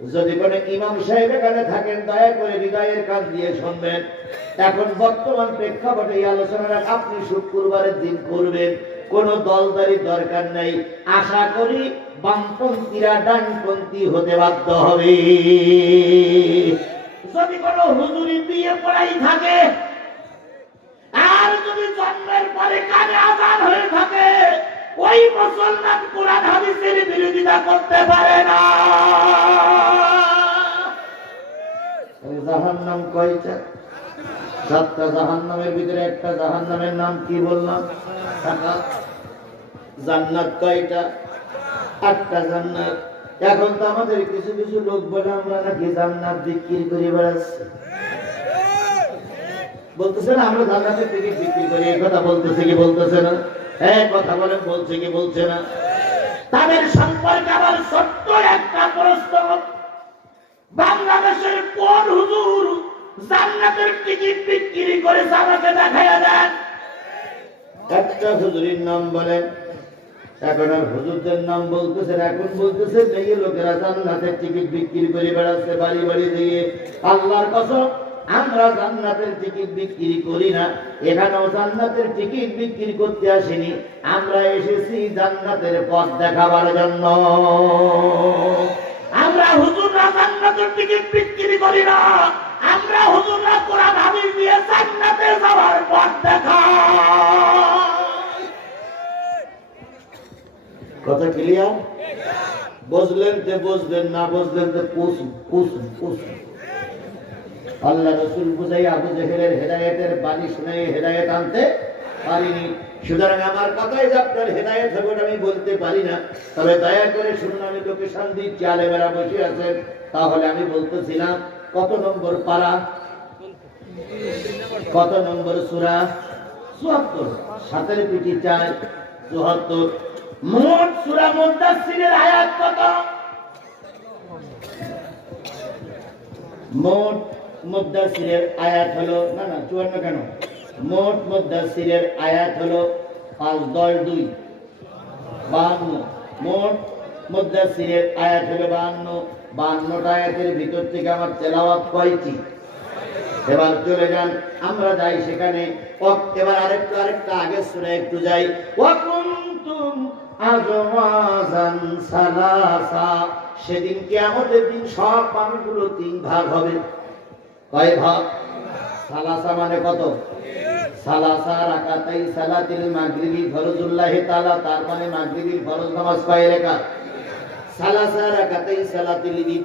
যদি কোনো ইমাম সাহেব এখানে থাকেন দয়া করে হৃদয়ের কান দিয়ে শুনবেন। এখন বর্তমান প্রেক্ষাপটে এই আলোচনাটা আপনি শুক্রবারের দিন করবেন, কোন দলদারি দরকার নেই। আশা করি বামপন্থীরা ডানপন্থী হতে বাধ্য হবে। যদি কোনো হুজুরি বিয়ে পড়াই থাকে আর যদি জন্মের পরে কানে আযান হয়ে থাকে, ওই মুসলমান কোরআন হাদিসের বিরোধিতা করতে পারে না। জাহান্নাম কয়টা? 7টা জাহান্নামের ভিতরে একটা জাহান্নামের নাম কি বললাম? জান্নাত কয়টা? 8টা জান্নাত। এখন তো আমাদের কিছু কিছু লোক বলে আমরা নাকি জান্নাত বিক্রি করে বেড়াচ্ছি। বলতেছে না আমরা জান্নাতের টিকিট বিক্রি করি, এই কথা বলতেছে কি বলতেছে না? হ্যাঁ কথা বলেন, বলছে কি বলছে না? তাদের সম্পর্কে আবার ছোট্ট একটা প্রশ্ন, বাংলাদেশের কোন হুজুর জান্নাতের টিকিট বিক্রি করে আমাকে দেখাইয়া দেন। একটা হুজুরের নাম বলেন। এখন আর হুজুরদের নাম বলতেছেন, এখন বলতেছে এই লোকেরা জান্নাতের টিকিট বিক্রি করে বেড়াচ্ছে বাড়ি বাড়ি দিয়ে। আল্লাহর কসম, আমরা জান্নাতের টিকিট বিক্রি করি না। এখানেও জান্নাতের টিকিট বিক্রি করতে আসিনি, আমরা এসেছি জান্নাতের পথ দেখাবার জন্য। আমরা হুজুররা জান্নাতের টিকিট বিক্রি করি না, আমরা হুজুররা কোরআন হাদিস দিয়ে জান্নাতে যাওয়ার পথ দেখাই। কথা ক্লিয়ার? বুঝলেন তো বুঝলেন, না বুঝলেন তো পুষুন। আল্লাহ রাসূল বুঝাই আবু জেহেলের হেদায়েতের বাণী শুনে হেদায়েত আনতে পারিনি। সুতরাং আমার কথাই যে আপনার হেদায়েত হবে আমি বলতে পারি না। তবে দয়া করে শুনুন, আমি লোকেশন দিচ্ছি, আলেমেরা বসে আছেন। তাহলে আমি বলতেছিলাম কত নম্বর পারা, কত নম্বর সূরা? ৭৪। ৭-এর পিঠে ৪, ৭৪। মোট সূরা মুদাসসিরের আয়াত কত? মোট মুদাসসিরের আয়াত হলো, না ৫৪ কেন, মোট মুদাসসিরের আয়াত হলো ৫ 10 2 52। মোট মুদাসসিরের আয়াত হলো 52। 52টা আয়াতের ভিতর থেকে আমার তেলাওয়াত কয়টি? এবার চলে যান, আমরা যাই সেখানে। এবার আরেকটা আগের সূরা একটু যাই। ওয়া কুনতুম আজওয়াজান সালাসা। সেদিন কিয়ামতের দিন সব মানুষগুলো 3 ভাগ হবে। কয় ভাগ? সালাসা মানে কত? সালাসা রাকাতাই সালাতিল মাগরিবি ফরজুল্লাহি তাআলা, তার মানে মাগরিবির ফরজ নামাজ কয় রাকাত? সালাসা রাকাতাই সালাতিল ঈদ।